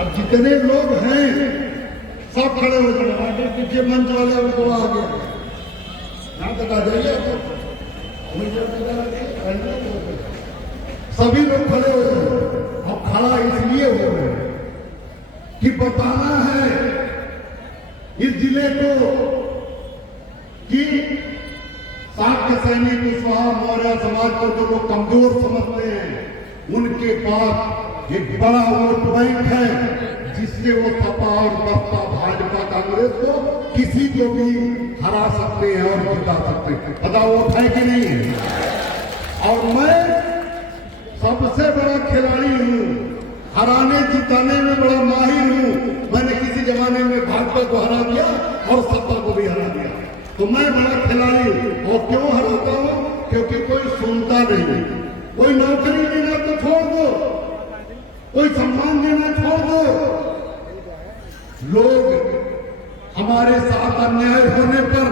अब जितने लोग हैं सब खड़े हो जाए, पीछे मंच वाले उनको आ गया यहाँ तक आ जाइए तो सभी लोग खड़े हो जाए। अब खड़ा इसलिए हो रहे कि बताना है इस जिले को कि शाक्य सैनिक कुशवाहा मौर्य समाज को जो लोग कमजोर समझते हैं उनके पास एक बड़ा वोट बैंक है जिससे वो सपा और बसपा भाजपा कांग्रेस को किसी को भी हरा सकते हैं और जिता सकते हैं। पता वोट है कि नहीं है। और मैं सबसे बड़ा खिलाड़ी हूं, हराने जिताने में बड़ा माहिर हूं। मैंने किसी जमाने में भाजपा को हरा दिया और सपा को भी हरा दिया, तो मैं बड़ा खिलाड़ी हूं। और क्यों हराता हूं? क्योंकि कोई सुनता नहीं। कोई नौकरी देना तो छोड़ दो, कोई सम्मान देना छोड़ दो, लोग हमारे साथ अन्याय होने पर,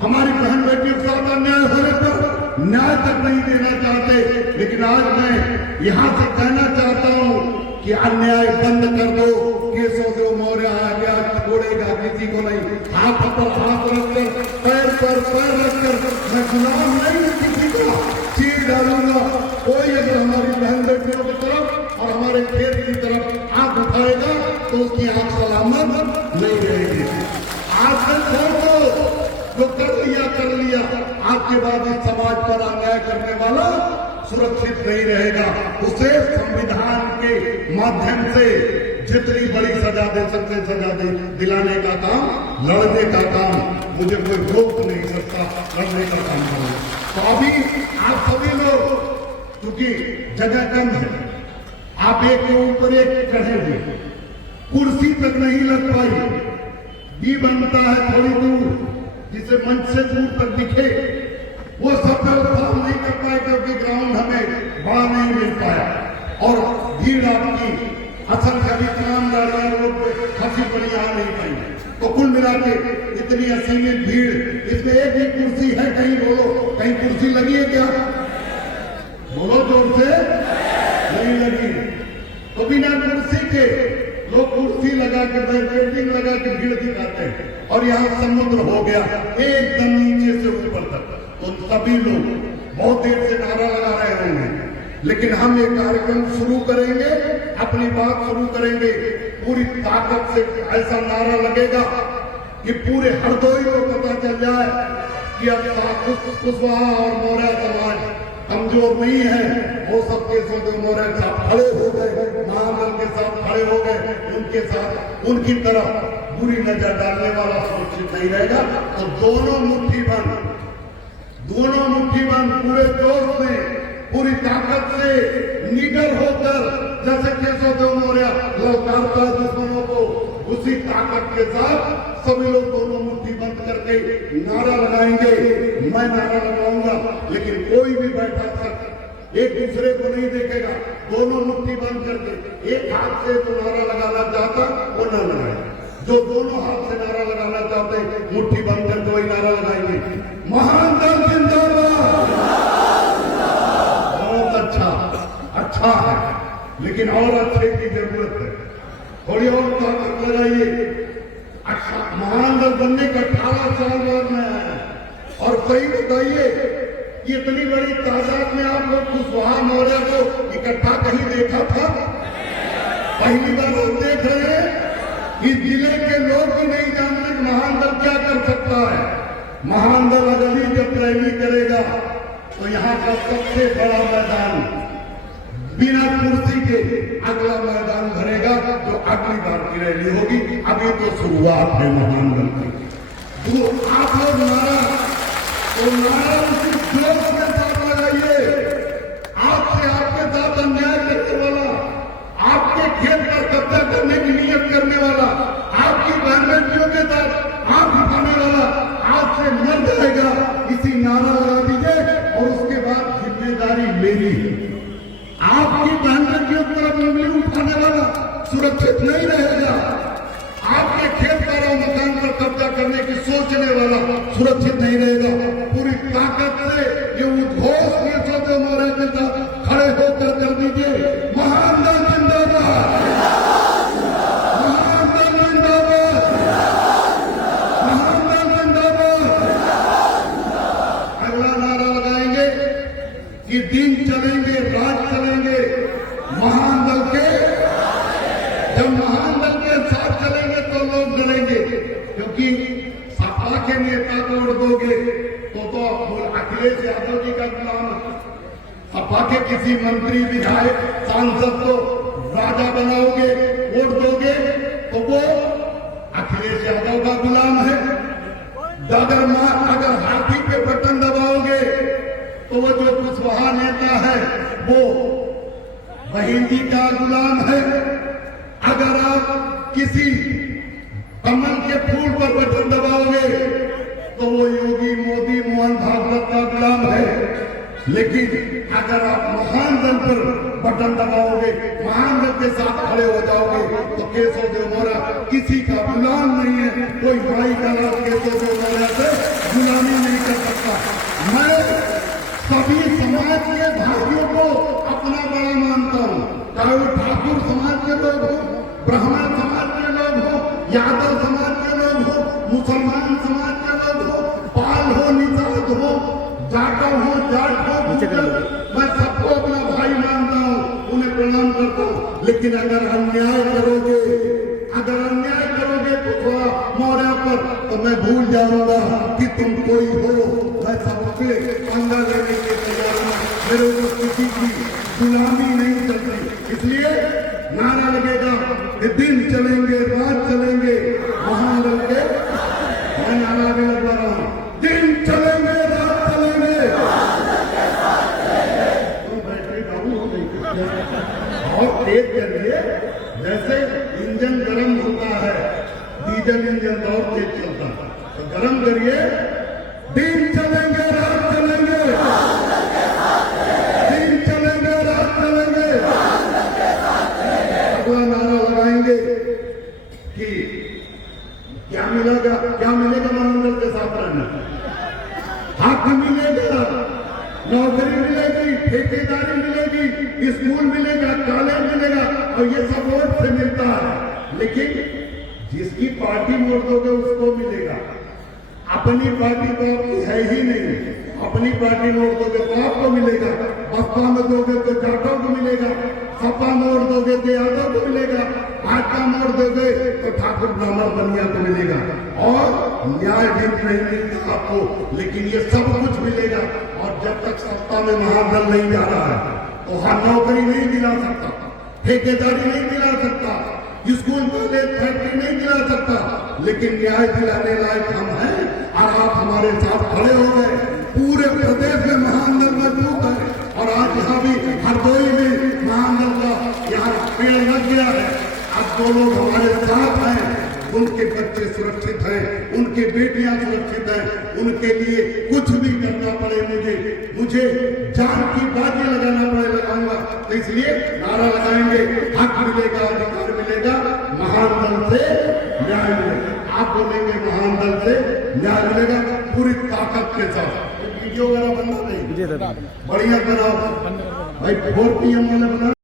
हमारी बहन बेटियों के साथ अन्याय होने पर न्याय तक नहीं देना चाहते। लेकिन आज मैं यहां से कहना चाहता हूं कि अन्याय बंद कर दो। केशवदेव मौर्य आ गया, छोड़ेगा किसी को नहीं। हाथ पर हाथ रखकर, पैर पर पैर रखकर मैं गुलाम नहीं हूं, किसी को चीर डालूंगा। कोई अगर हमारी बहन बेटियों की तरफ और हमारे खेत की तरफ आंख उठाएगा तो उसकी आंख सलामत नहीं रहेगी। आज से छोड़ दो, जो कर लिया। आज के बाद इस समाज पर अन्याय करने वाला सुरक्षित नहीं रहेगा। उसे संविधान के माध्यम से जितनी बड़ी सजा दे सकते सजा दिलाने का काम, लड़ने का काम मुझे कोई रोक नहीं सकता, लड़ने का काम करो। तो अभी आप सभी लोग, क्योंकि जगह कम है, आप एक के ऊपर एक चढ़े हुए, कुर्सी तक नहीं लग पाई। भी बनता है थोड़ी दूर जिसे मंच से दूर तक दिखे, वो सब व्यवस्था नहीं कर पाए क्योंकि ग्राउंड हमें बड़ा नहीं मिल पाया। और भीड़ आपकी असंख्य भी तमाम गाड़ियां रोड पे हंसी पड़ी आ नहीं पाई। तो कुल मिला के इतनी असीमित भीड़, इसमें एक ही कुर्सी है, कहीं बोलो, कहीं कुर्सी लगी है क्या? बोलो जोर से, नहीं लगी। तो बिना कुर्सी के लोग कुर्सी लगा के, बैरिकेडिंग लगा के भीड़ दिखाते हैं। और यहाँ समुद्र हो गया एकदम नीचे से ऊपर तक। तो सभी लोग बहुत देर से नारा लगा रहे होंगे, लेकिन हम एक कार्यक्रम शुरू करेंगे, अपनी बात शुरू करेंगे, पूरी ताकत से ऐसा नारा लगेगा कि पूरे हरदोई को पता चल जाए कि अब कुशवाहा और मौर्य समाज कमजोर नहीं है। वो सब केशवदेव मौर्य के साथ खड़े हो गए, महामल के साथ खड़े हो गए, उनके साथ, उनकी तरफ बुरी नजर डालने वाला सुरक्षित नहीं रहेगा। तो दोनों मुट्ठी बंद पूरे जोश में, पूरी ताकत से, निडर होकर, जैसे केशवदेव मौर्य ललकारता है दुश्मनों को, उसी ताकत के साथ सभी लोग दोनों मुट्ठी बंद करके नारा लगाएंगे। मैं नारा लगाऊंगा, लेकिन कोई भी बैठा तक एक दूसरे को नहीं देखेगा। दोनों मुट्ठी बंद करके, एक हाथ से तो नारा लगाना चाहता वो न लगाए, जो दोनों हाथ से नारा लगाना चाहते मुट्ठी बंद करके वही नारा लगाएंगे। महान दल जिंदाबाद। बहुत अच्छा है, लेकिन और अच्छे की जरूरत है। थोड़ी और ताकत लगाइए। अच्छा, महान दल बनने का 18 साल बाद में आया और सही बताइए, इतनी बड़ी तादाद में आप लोग कुशवाहा मौर्य को इकट्ठा कहीं देखा था? पहली बार लोग देख रहे हैं। इस जिले के लोग भी नहीं जानते कि महान दल क्या कर सकता है। महान दल अगली जब रैली करेगा तो यहाँ का सबसे बड़ा मैदान बिना कुर्सी के अगला मैदान भरेगा, तो अगली बार की रैली होगी। अभी तो शुरुआत है महान दल की। तो आप लोग नारा उसी जोश के साथ लगाइए। आपसे, आपके साथ अन्याय करने वाला, आपके खेत पर कब्जा करने की नियत करने वाला, आपकी बहन बेटियों के साथ आंख उठाने वाला आज से मर जाएगा। इसी नारा लगा दीजिए और उसके बाद जिम्मेदारी मेरी है। आपकी बहन बेटियों की तरफ उंगली उठाने वाला सुरक्षित नहीं रहेगा। आपके खेत पर और मकान पर कब्जा करने की सोचने वाला सुरक्षित नहीं रहेगा। पूरी ताकत से ये उद्घोष केशवदेव मौर्य के साथ खड़े होकर कर दीजिए। महान दल जिंदाबाद। जब महान दल के साथ चलेंगे तो लोग डरेंगे, क्योंकि सपा के नेता को वोट दोगे तो अखिलेश यादव जी का गुलाम है। सपा के किसी मंत्री, विधायक, सांसद को राजा बनाओगे, वोट दोगे तो वो अखिलेश यादव का गुलाम है। अगर हाथी पे बटन दबाओगे तो वो जो कुशवाहा नेता है वो बहन जी का गुलाम है। अगर आप किसी कमल के फूल पर बटन दबाओगे तो वो योगी, मोदी, मोहन भागवत का गुलाम है। लेकिन अगर आप महान दल पर बटन दबाओगे, महान दल के साथ खड़े हो जाओगे तो केशव देव मौर्य किसी का गुलाम नहीं है। कोई भाई का नाम केशव देव मौर्य से गुलामी नहीं कर सकता। मैं सभी समाज के भाइयों को अपना बड़ा मानता हूँ, चाहे वो ठाकुर समाज के लोग हो, ब्राह्मण समाज के लोग हो, यादव समाज के लोग हो, मुसलमान समाज के लोग हो, पाल हो, निषाद हो, जाटव हो, जाट हो, मैं सबको अपना भाई मानता हूँ, उन्हें प्रणाम करता हूँ। लेकिन अगर अन्याय करोगे तो मौर्य पर, तो मैं भूल जाऊंगा कि तुम कोई हो। मैं सबसे पंगा लेने के तैयार हूँ। मेरे को किसी की गुलामी नहीं चलती। इसलिए नारा लगेगा कि दिन चलेंगे, रात चलेंगे, महान दल के। मैं नारा भी लगवा रहा हूँ, दिन चलेंगे, रात चलेंगे। और तेज करिए, जैसे इंजन गर्म होता है, डीजल इंजन और तेज चलता है, तो गर्म करिए। दिन चलेंगे, रात चलेंगे, दिन चलेंगे, रात चलेंगे। अगला नारा लगाएंगे कि क्या मिलेगा महान दल के साथ रहने? हक मिलेगा, नौकरी मिलेगी, ठेकेदारी मिलेगी, स्कूल मिलेगा, कॉलेज मिलेगा, और ये सब वोट से मिलता है। लेकिन जिसकी पार्टी वोट दोगे उसको मिलेगा। अपनी पार्टी तो आपकी है ही नहीं, अपनी पार्टी वोट दोगे तो आपको मिलेगा। बसपा में दोगे तो जाटों को मिलेगा, सपा में वोट दोगे तो यादव को मिलेगा, भाजपा में वोट दोगे तो ठाकुर ब्राह्मण बनिया को मिलेगा। और न्याय भी नहीं मिलता आपको, लेकिन ये सब कुछ मिलेगा। और जब तक सत्ता में महादल नहीं जा रहा है तो हर नौकरी नहीं दिला सकता, ठेकेदारी नहीं दिला सकता, स्कूल, कॉलेज, फैक्ट्री नहीं दिला सकता। लेकिन न्याय दिलाने लायक हम हैं और आप हमारे साथ खड़े हो गए। पूरे प्रदेश में महान दल मजबूत है और आज यहाँ भी हरदोई में महान दल का यहाँ पेड़ लग गया है। अब जो लोग हमारे साथ हैं उनके बच्चे सुरक्षित हैं, उनके बेटियां सुरक्षित हैं, उनके लिए कुछ भी करना पड़े मुझे जान की बाजी लगाना पड़े लगाऊंगा। तो इसलिए नारा लगाएंगे, हक मिलेगा, अधिकार मिलेगा, महान दल से न्याय मिलेगा। आप बोलेंगे महान दल से न्याय मिलेगा पूरी ताकत के साथ। वीडियो वगैरह बनना नहीं, बढ़िया बनाओ भाई, 4 PM वाले बना।